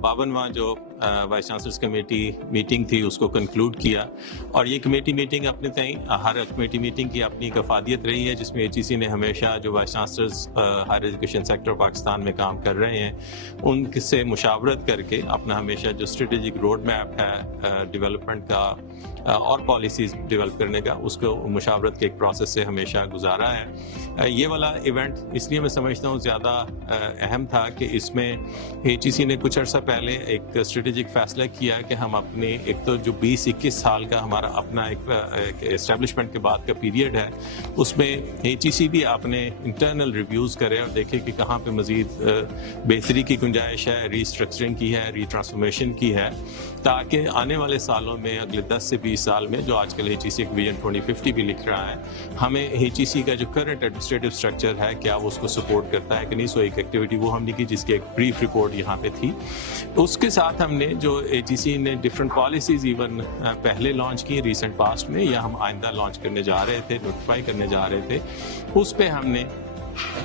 52واں جو vice chancellors committee meeting تھی اس کو کنکلوڈ کیا، اور یہ کمیٹی میٹنگ اپنے تئیں ہر کمیٹی میٹنگ کی اپنی ایک افادیت رہی ہے، جس میں HEC نے ہمیشہ جو vice chancellors higher education sector Pakistan میں کام کر رہے ہیں ان سے مشاورت کر کے اپنا ہمیشہ جو اسٹریٹجک روڈ میپ ہے ڈیولپمنٹ کا اور پالیسیز ڈیولپ کرنے کا، اس کو مشاورت کے ایک پروسیس سے ہمیشہ گزارا ہے۔ یہ والا ایونٹ اس لیے میں سمجھتا ہوں زیادہ اہم تھا کہ اس میں HEC نے کچھ عرصہ پہلے ایک اسٹریٹجک فیصلہ کیا کہ ہم اپنے ایک تو جو 20-21 سال کا ہمارا اپنا ایک اسٹیبلشمنٹ کے بعد کا پیریڈ ہے، اس میں HEC بھی اپنے انٹرنل ریویوز کرے اور دیکھے کہ کہاں پہ مزید بہتری کی گنجائش ہے، ری اسٹرکچرنگ کی ہے، ری ٹرانسفارمیشن کی ہے، تاکہ آنے والے سالوں میں اگلے 10 سے 20 سال میں جو آج کل HEC ایک ویژن 2050 بھی لکھ رہا ہے، ہمیں HEC کا جو کرنٹ ایڈمنسٹریٹو اسٹرکچر ہے کیا وہ اس کو سپورٹ کرتا ہے کہ نہیں۔ سو ایک ایکٹیویٹی وہ ہم نے کی جس کی ایک بریف رپورٹ یہاں پہ تھی۔ اس کے ساتھ ہم نے جو HEC نے ڈفرینٹ پالیسیز ایون پہلے لانچ کی ریسنٹ پاسٹ میں، یا ہم آئندہ لانچ کرنے جا رہے تھے، نوٹیفائی کرنے جا رہے تھے، اس پہ ہم نے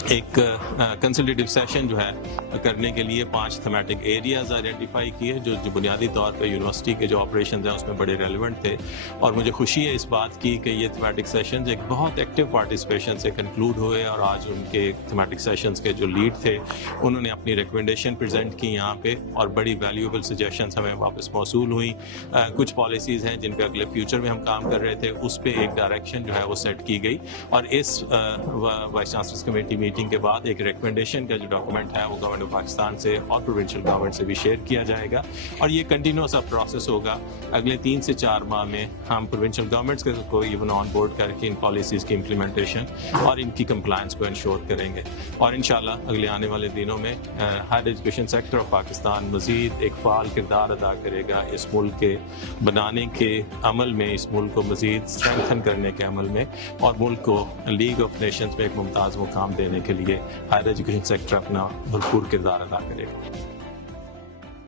ایک کنسلٹیٹیو سیشن جو ہے کرنے کے لیے 5 تھیمیٹک ایریاز آئیڈینٹیفائی کیے جو بنیادی طور پہ یونیورسٹی کے جو آپریشنز ہیں اس میں بڑے ریلیونٹ تھے، اور مجھے خوشی ہے اس بات کی کہ یہ تھیمیٹک سیشنز ایک بہت ایکٹیو پارٹیسپیشن سے کنکلوڈ ہوئے، اور آج ان کے تھیمیٹک سیشنز کے جو لیڈ تھے انہوں نے اپنی ریکمنڈیشن پریزنٹ کی یہاں پہ، اور بڑی ویلیوبل سجیشنز ہمیں واپس موصول ہوئیں۔ کچھ پالیسیز ہیں جن پہ اگلے فیوچر میں ہم کام کر رہے تھے، اس پہ ایک ڈائریکشن جو ہے وہ سیٹ کی گئی، اور اس وائس چانسلرز کمیٹی میٹنگ کے بعد ایک ریکمنڈیشن کا جو ڈاکومنٹ ہے وہ گورنمنٹ آف پاکستان سے اور پروونشل گورنمنٹ سے بھی شیئر کیا جائے گا، اور یہ کنٹینیوس اب پروسیس ہوگا۔ اگلے 3 سے 4 ماہ میں ہم پروونشل گورنمنٹس کو ایون آن بورڈ کر کے ان پالیسیز کی امپلیمنٹیشن اور ان کی کمپلائنس کو انشور کریں گے، اور انشاءاللہ اگلے آنے والے دنوں میں higher education sector of Pakistan مزید ایک فعال کردار ادا کرے گا اس ملک کے بنانے کے عمل میں، اس ملک کو مزید اسٹرینتھن کرنے کے عمل میں، اور ملک کو لیگ آف نیشنز میں ایک ممتاز مقام دینے کے لیے ہائر ایجوکیشن سیکٹر اپنا بھرپور کردار ادا کرے گا۔